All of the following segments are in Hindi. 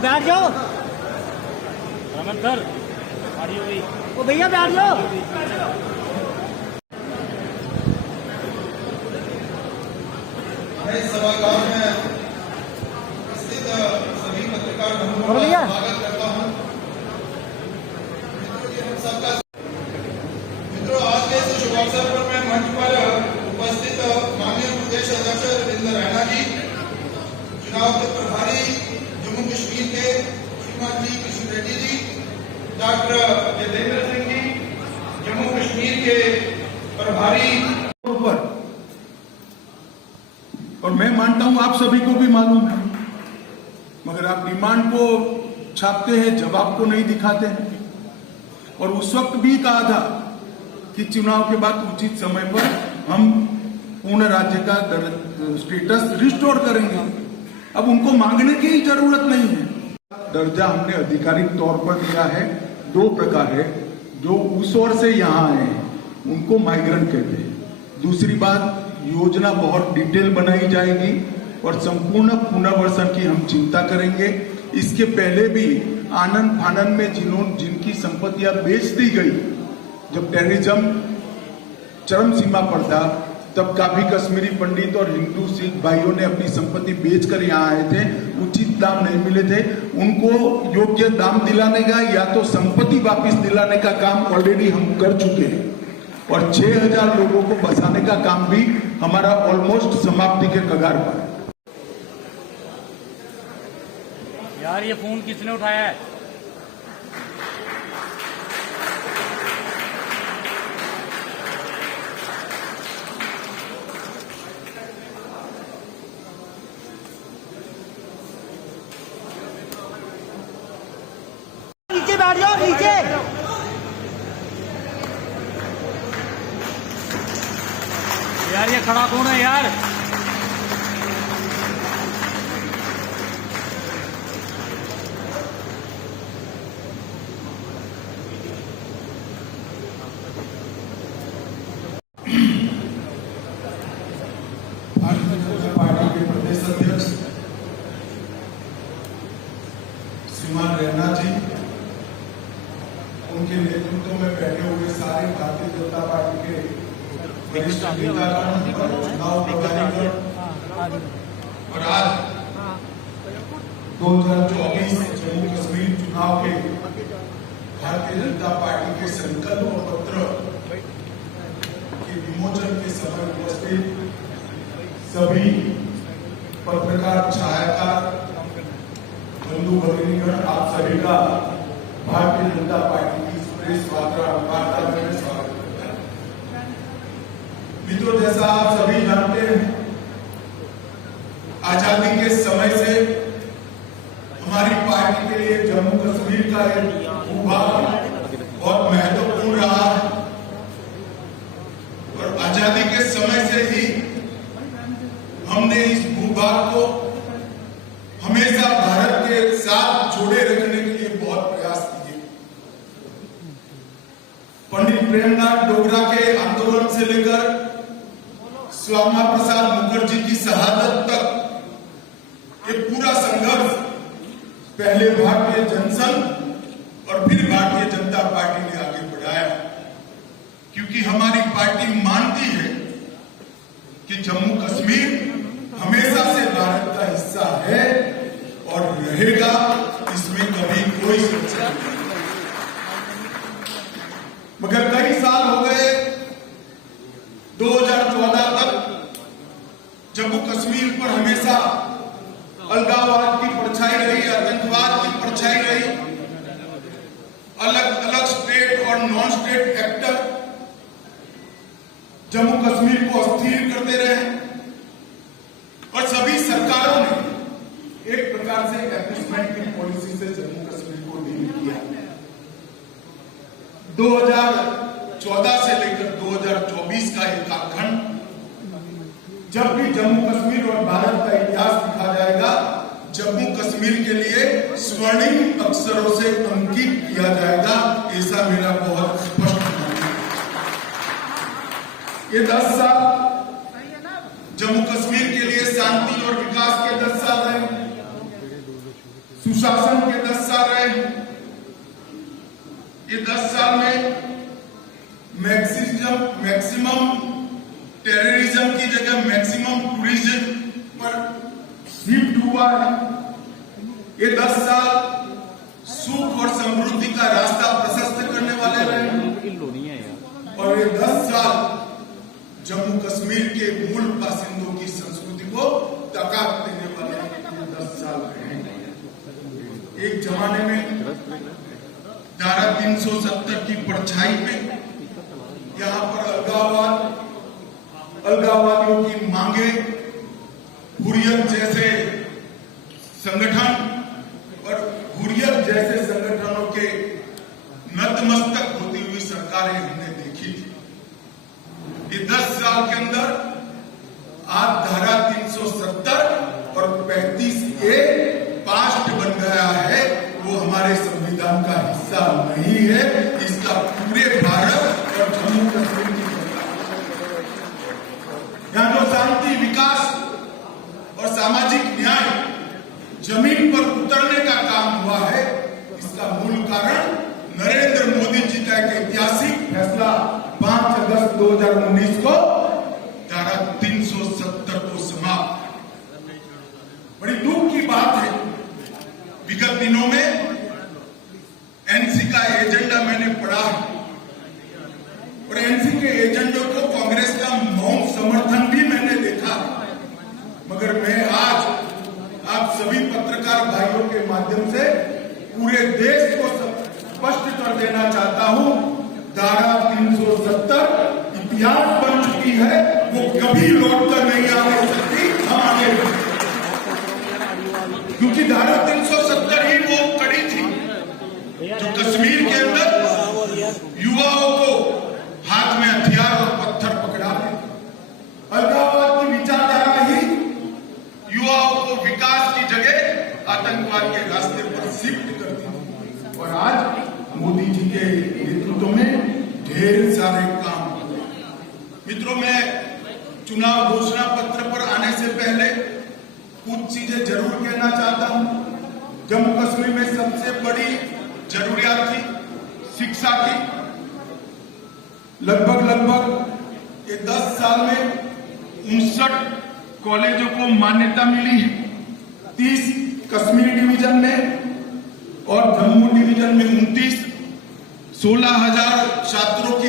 बैठ जाओ रमन सर, ओ भैया बैठ जाओ। सभागार में उपस्थित सभी पत्रकार बंधुओं का स्वागत करता हूं। मित्रों, आज के इस शुभ अवसर पर मैं मंच पर उपस्थित माननीय प्रदेश अध्यक्ष रविंद्र रैना जी, चुनाव के प्रभारी जम्मू कश्मीर के श्रीमान जी किशन रेड्डी जी, डॉक्टर जितेंद्र सिंह जी, जम्मू कश्मीर के प्रभारी, और मैं मानता हूं आप सभी को भी मालूम है, मगर आप डिमांड को छापते हैं, जवाब को नहीं दिखाते हैं। और उस वक्त भी कहा था कि चुनाव के बाद उचित समय पर हम पूर्ण राज्य का स्टेटस रिस्टोर करेंगे। अब उनको मांगने की ही जरूरत नहीं है। दर्जा हमने आधिकारिक तौर पर दिया है। दो प्रकार है, जो उस ओर से यहाँ आए हैं उनको माइग्रेंट कहते हैं। दूसरी बात, योजना बहुत डिटेल बनाई जाएगी और संपूर्ण पुनर्वसन की हम चिंता करेंगे। इसके पहले भी आनंद फानन में जिनकी संपत्तियां बेच दी गई, जब टेररिज्म चरम सीमा पर था, तब काफी कश्मीरी पंडित और हिंदू सिख भाइयों ने अपनी संपत्ति बेचकर यहाँ आए थे। उचित दाम नहीं मिले थे, उनको योग्य दाम दिलाने का या तो संपत्ति वापस दिलाने का काम ऑलरेडी हम कर चुके हैं और 6000 लोगों को बसाने का काम भी हमारा ऑलमोस्ट समाप्ति के कगार पर। यार ये फोन किसने उठाया है? नीचे बैठ जाओ, नीचे। यार ये खड़ा कौन है यार? भारतीय जनता पार्टी के प्रदेश अध्यक्ष श्रीमान रैना जी, उनके नेतृत्व में बैठे हुए सारे भारतीय जनता पार्टी के वरिष्ठ नेतागण, चुनाव प्रभारीगण और आज 2024 जम्मू कश्मीर चुनाव के भारतीय जनता पार्टी के संकल्प पत्र के विमोचन के समय उपस्थित सभी पत्रकार, छायाकार, बंधु भगिनीगण, आप सभी का भारतीय जनता पार्टी की प्रेस वार्ता में स्वागत करता है। मित्रों, जैसा आप सभी जानते हैं, आजादी के समय से हमारी पार्टी के लिए जम्मू कश्मीर का एक भूभाग बहुत महत्वपूर्ण रहा है और आजादी के समय से ही हमने इस भूभाग को हमेशा भारत के साथ जोड़े रखने के लिए बहुत प्रयास किए। पंडित प्रेमनाथ डोगरा के आंदोलन से लेकर श्यामा प्रसाद मुखर्जी की शहादत तक ये पूरा संघर्ष पहले भारतीय जनसंघ और फिर भारतीय जनता पार्टी ने आगे बढ़ाया, क्योंकि हमारी पार्टी मानती है कि जम्मू कश्मीर हमेशा से भारत का हिस्सा है और रहेगा, इसमें कभी कोई संशय नहीं। मगर कई साल हो गए, 2014 तक जम्मू कश्मीर पर हमेशा अलगाववाद की परछाई रही, आतंकवाद की परछाई रही। अलग अलग स्टेट और non state actor Jammu Kashmir को अस्थिर करते रहे और सभी सरकारों ने एक प्रकार से एडजस्टमेंट की पॉलिसी से जम्मू कश्मीर को डील किया। 2014 से लेकर 2024 का एक कालखंड, जब भी जम्मू कश्मीर और भारत का इतिहास लिखा जाएगा, जम्मू कश्मीर के लिए स्वर्णिम अक्षरों से अंकित किया जाएगा, ऐसा मेरा बहुत स्पष्ट मानना है। ये 10 साल ये 10 साल में मैक्सिमम टेररिज्म की जगह मैक्सिमम टूरिज्म पर शिफ्ट हुआ है। ये 10 साल सुख और समृद्धि का रास्ता प्रशस्त करने वाले रहे और ये 10 साल जम्मू कश्मीर के मूल बासिंदों की संस्कृति को ताकत देने वाले 10 साल रहे। एक जमाने में धारा 370 की परछाई में यहां पर अलगाववादियों की मांगे, हुर्रियत जैसे संगठन और हुर्रियत जैसे संगठनों के नतमस्तक होती हुई सरकारें हमने देखी थी। ये 10 साल के अंदर आज धारा 370 और 35A पास्ट बन गया है, वो हमारे संविधान का हिस्सा नहीं है। इसका पूरे भारत और जम्मू कश्मीर की यहाँ जो शांति, विकास और सामाजिक न्याय जमीन पर उतरने का काम हुआ है, इसका मूल कारण नरेंद्र मोदी जी का एक ऐतिहासिक फैसला 5 अगस्त 2019 को धारा 370 को समाप्त। बड़ी दुख की बात है, विगत दिनों में एनसी का एजेंडा मैंने पढ़ा और एनसी के एजेंडे को कांग्रेस का मौन समर्थन भी मैंने देखा। मगर मैं आज आप सभी पत्रकार भाइयों के माध्यम से पूरे देश को स्पष्ट कर देना चाहता हूं, धारा 370 इतिहास बन चुकी है, वो कभी लौटकर नहीं आ सकती हमारे, क्योंकि धारा 370 ही वो कड़ी थी जो कश्मीर के अंदर युवाओं को हाथ में हथियार और पत्थर पकड़ा दे। अलगाववाद की विचारधारा ही युवाओं को विकास की जगह आतंकवाद के रास्ते पर शिफ्ट करती थी और आज मोदी जी के नेतृत्व में ढेर सारे काम हुए। मित्रों, मैं चुनाव घोषणा पत्र पर आने से पहले कुछ चीजें जरूर कहना चाहता हूं। जम्मू कश्मीर में सबसे बड़ी जरूरियात थी शिक्षा की। लगभग ये 10 साल में 59 कॉलेजों को मान्यता मिली है। 30 कश्मीर डिवीजन में और जम्मू डिवीजन में 29, 16,000 छात्रों की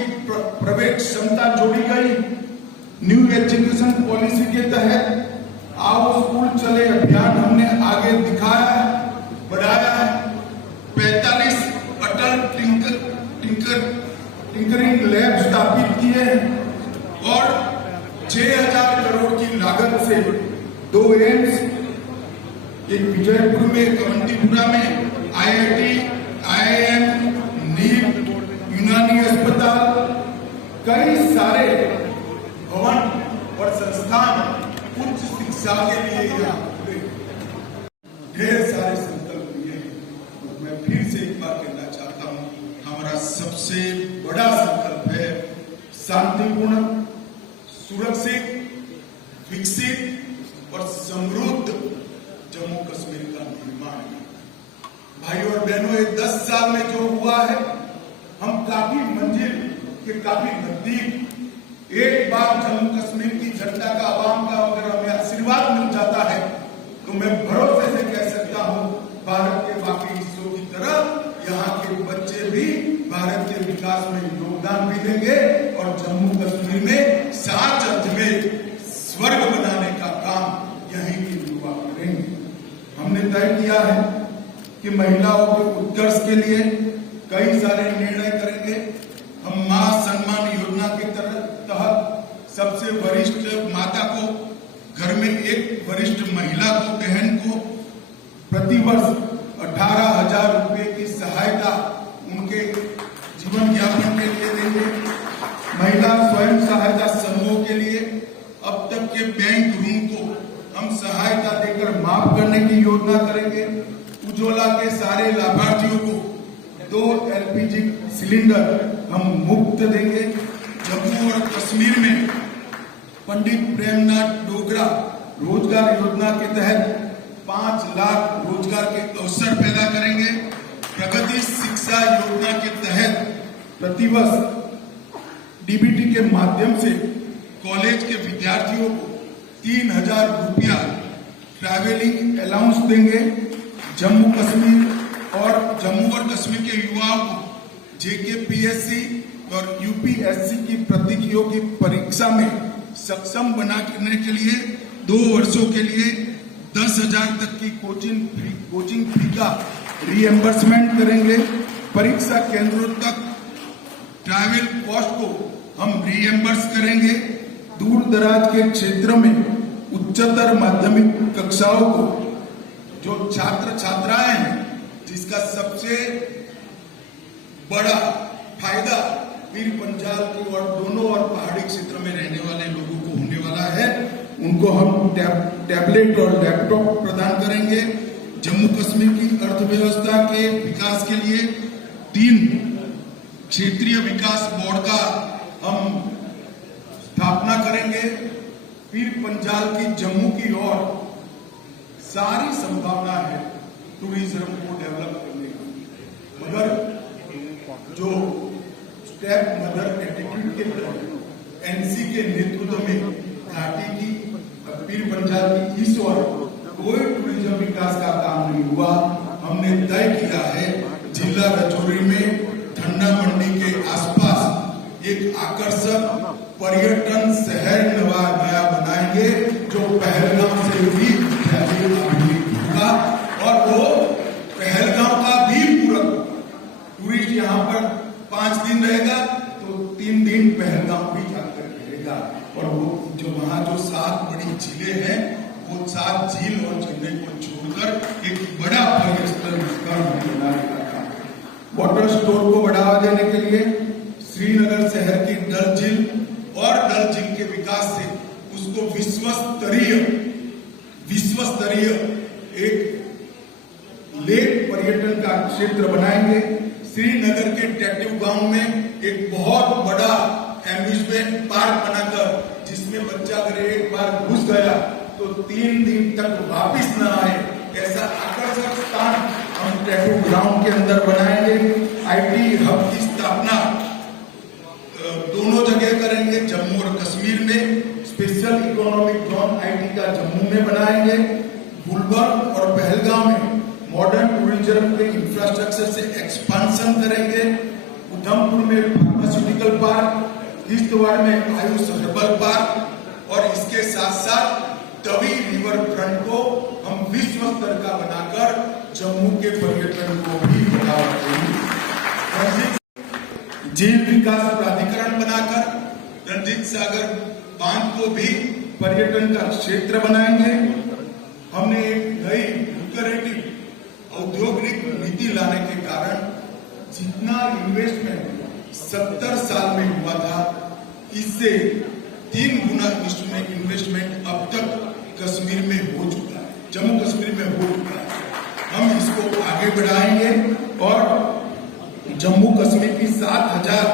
प्रवेश क्षमता जोड़ी गई। न्यू एजुकेशन पॉलिसी के तहत आओ स्कूल चले अभियान हमने आगे दिखाया है, बढ़ाया है। 45 अटल टिंकरिंग लैब स्थापित किए हैं और 6,000 करोड़ की लागत से 2 एम्स, एक विजयपुर में, एक अवंतीपुरा में, IIT, IIM, नीम, यूनानी अस्पताल, कई सारे भवन और संस्थान उच्च शिक्षा के लिए यहाँ ढेर सारे संकल्प लिए हैं। मैं फिर से एक बार कहना चाहता हूँ, हमारा सबसे बड़ा संकल्प है शांतिपूर्ण, सुरक्षित, विकसित और समृद्ध जम्मू कश्मीर का निर्माण। भाइयों और बहनों, ये 10 साल में जो हुआ है, हम काफी मंजिल के काफी नजदीक। एक बार जम्मू कश्मीर की जनता का, आवाम का अगर हमें आशीर्वाद मिल जाता है तो मैं भरोसे से कह सकता हूं, भारत के बाकी हिस्सों की तरह यहाँ के बच्चे भी भारत के विकास में योगदान भी देंगे और जम्मू कश्मीर में सात अर्थ में स्वर्ग बनाने का काम यहीं के युवा करेंगे। हमने तय किया है कि महिलाओं के उत्कर्ष के लिए कई सारे निर्णय करेंगे। हम मां सम्मान योजना के तहत सबसे वरिष्ठ माता को, घर में एक वरिष्ठ महिला को, बहन को प्रतिवर्ष 18,000 रुपए की सहायता उनके जीवन यापन के लिए देंगे। महिला स्वयं सहायता समूह के लिए अब तक के बैंक ऋण को हम सहायता देकर माफ करने की योजना करेंगे। उज्ज्वला के सारे लाभार्थियों को 2 LPG सिलेंडर हम मुफ्त देंगे। जम्मू और कश्मीर में पंडित प्रेमनाथ डोगरा रोजगार योजना के तहत 5 लाख रोजगार के अवसर पैदा करेंगे। प्रगति शिक्षा योजना के तहत प्रतिवर्ष डीबीटी के माध्यम से कॉलेज के विद्यार्थियों को 3,000 रुपया ट्रैवलिंग अलाउंस देंगे। जम्मू और कश्मीर के युवाओं को जेकेपीएससी और यूपीएससी की प्रतियोगी परीक्षा में सक्षम बनाने के लिए 2 वर्षों के लिए 10,000 तक की कोचिंग फी का रीएम्बर्समेंट करेंगे। परीक्षा केंद्रों तक ट्रैवल कॉस्ट को हम रीएम्बर्स करेंगे। दूर दराज के क्षेत्र में उच्चतर माध्यमिक कक्षाओं को जो छात्र छात्राएं हैं, जिसका सबसे बड़ा फायदा पीर पंजाल को और दोनों और पहाड़ी क्षेत्र में रहने वाले लोगों को होने वाला है, उनको हम टैबलेट और लैपटॉप प्रदान करेंगे। जम्मू कश्मीर की अर्थव्यवस्था के विकास के लिए 3 क्षेत्रीय विकास बोर्ड का हम स्थापना करेंगे। पीर पंजाल की जम्मू की ओर सारी संभावना है टूरिज्म को डेवलप करने की, मगर जो स्टेप मदर एटीट्यूड के तहत एनसी के नेतृत्व में घाटी की पीर पंजाल की इस ओर कोई टूरिज्म विकास का काम नहीं हुआ। हमने तय किया है जिला राजौरी में ठंडा मंडी के आसपास एक आकर्षक पर्यटन शहर नया बनाएंगे, जो पहलगाम से भी होगा और वो पहलगाम का भी पूरा टूरिस्ट यहाँ पर 5 दिन रहेगा तो 3 दिन पहलगाम भी जाकर रहेगा। और वो जो वहाँ जो 7 बड़ी झीलें हैं, वो 7 झील और झरने को छोड़कर एक बड़ा पर्यटन बनाने का काम। वाटर स्टोर को बढ़ावा देने के लिए श्रीनगर शहर की डल झील और डल झील के विकास से उसको विश्वस्तरीय एक लेक पर्यटन का क्षेत्र बनाएंगे। श्रीनगर के टेक्टिव गांव में एक बहुत बड़ा एम्यूजमेंट पार्क बनाकर, जिसमें बच्चा अगर एक बार घुस गया तो 3 दिन तक वापिस न आए, ऐसा आकर्षक स्थान हम टेक्टिव ग्राउंड के अंदर बनाएंगे। आईटी हब की स्थापना दोनों जगह करेंगे, जम्मू और कश्मीर में। स्पेशल इकोनॉमिक जोन आईटी का जम्मू में बनाएंगे। गुलबर्ग और पहलगाम में मॉडर्न टूरिज्म के इंफ्रास्ट्रक्चर से एक्सपांशन करेंगे। उधमपुर में फार्मास्यूटिकल पार्क, किश्तवाड़ में आयुष हर्बल पार्क और इसके साथ साथ तवी रिवर फ्रंट को हम विश्व स्तर का बनाकर जम्मू के पर्यटन को भी बढ़ावा देंगे। झील विकास प्राधिकरण बनाकर रणजीत सागर बांध को भी पर्यटन का क्षेत्र बनाएंगे। हमने एक नई लुक्रेटिव औद्योगिक नीति लाने के कारण जितना इन्वेस्टमेंट 70 साल में हुआ था, इससे 3 गुना इन्वेस्टमेंट अब तक कश्मीर में हो चुका है, जम्मू कश्मीर में हो चुका है। हम इसको आगे बढ़ाएंगे और जम्मू कश्मीर की 7,000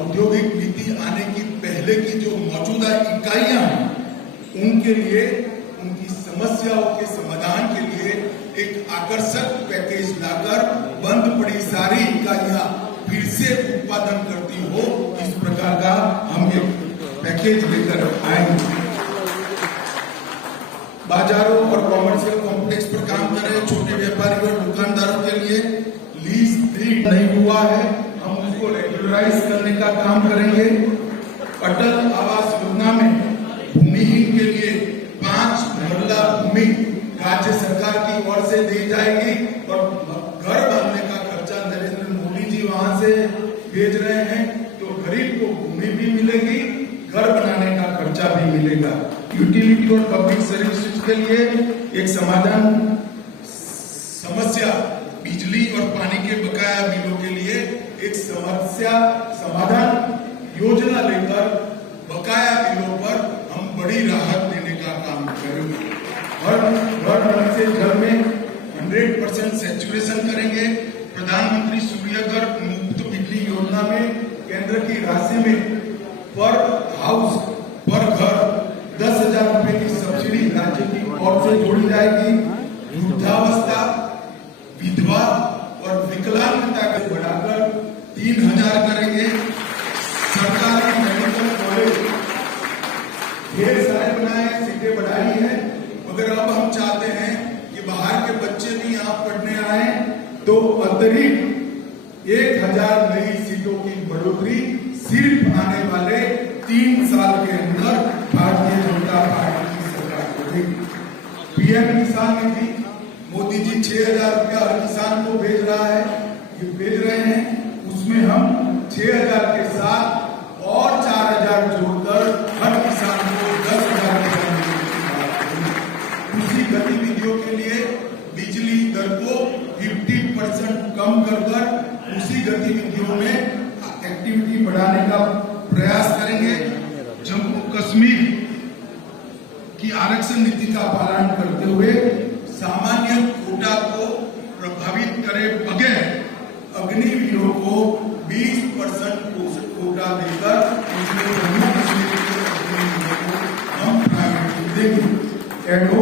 औद्योगिक नीति आने की पहले की जो मौजूदा इकाइयां हैं, उनके लिए उनकी समस्याओं के समाधान के लिए एक आकर्षक पैकेज लाकर बंद पड़ी सारी इकाइयां फिर से उत्पादन करती हो, इस प्रकार का हम एक पैकेज लेकर आएंगे। बाजारों और कॉमर्शियल कॉम्प्लेक्स पर काम कर रहे छोटे व्यापारियों और दुकानदारों के लिए लीज डीड नहीं हुआ है, हम उसको रेगुलराइज करने का काम करेंगे। अटल आवास योजना में भूमिहीन के लिए 5 मरला भूमि राज्य सरकार की ओर से दी जाएगी और घर बनाने का खर्चा नरेंद्र मोदी जी वहां से भेज रहे हैं, तो गरीब को भूमि भी मिलेगी, घर बनाने का खर्चा भी मिलेगा। यूटिलिटी और पब्लिक सर्विसेज के लिए एक समस्या बिजली और पानी के बकाया बिलों के लिए एक समस्या समाधान योजना लेकर बकाया बिलों पर हम बड़ी राहत देने का काम करेंगे। हर घर से जल में 100% सैचुरेशन करेंगे। प्रधानमंत्री सूर्यघर मुफ्त बिजली योजना में केंद्र की राशि में पर हाउस पर घर 10,000 रुपए की सब्सिडी राज्य की ओर से जोड़ी जाएगी। वृद्धावस्था, विधवा और विकलांगता को बढ़ाकर 3000 करेंगे। सरकारी मेडिकल कॉलेज ढेर सारे बनाए, सीटें बढ़ाई है, मगर अब हम चाहते हैं कि बाहर के बच्चे भी यहाँ पढ़ने आए, तो अतिरिक्त 1000 नई सीटों की बढ़ोतरी सिर्फ आने वाले 3 साल के अंदर भारतीय जनता पार्टी की सरकार करेगी। पीएम किसान निधि मोदी जी 6000 रुपया हर किसान को भेज रहा है, ये भेज रहे हैं, उसमें हम 6000 के साथ और 4000 जोड़कर हर किसान को 10,000 रुपया देने की बात करेंगे। कृषि गतिविधियों के लिए बिजली दर को 50% कम कर कृषि गतिविधियों में एक्टिविटी बढ़ाने का प्रयास करेंगे। जम्मू कश्मीर की आरक्षण नीति का पालन करते हुए सामान्य कोटा को प्रभावित करे बगैर अग्निवीरों को 20% कोटा देकर जम्मू कश्मीर के अग्निवीरों को हम प्रायोरिटी देंगे।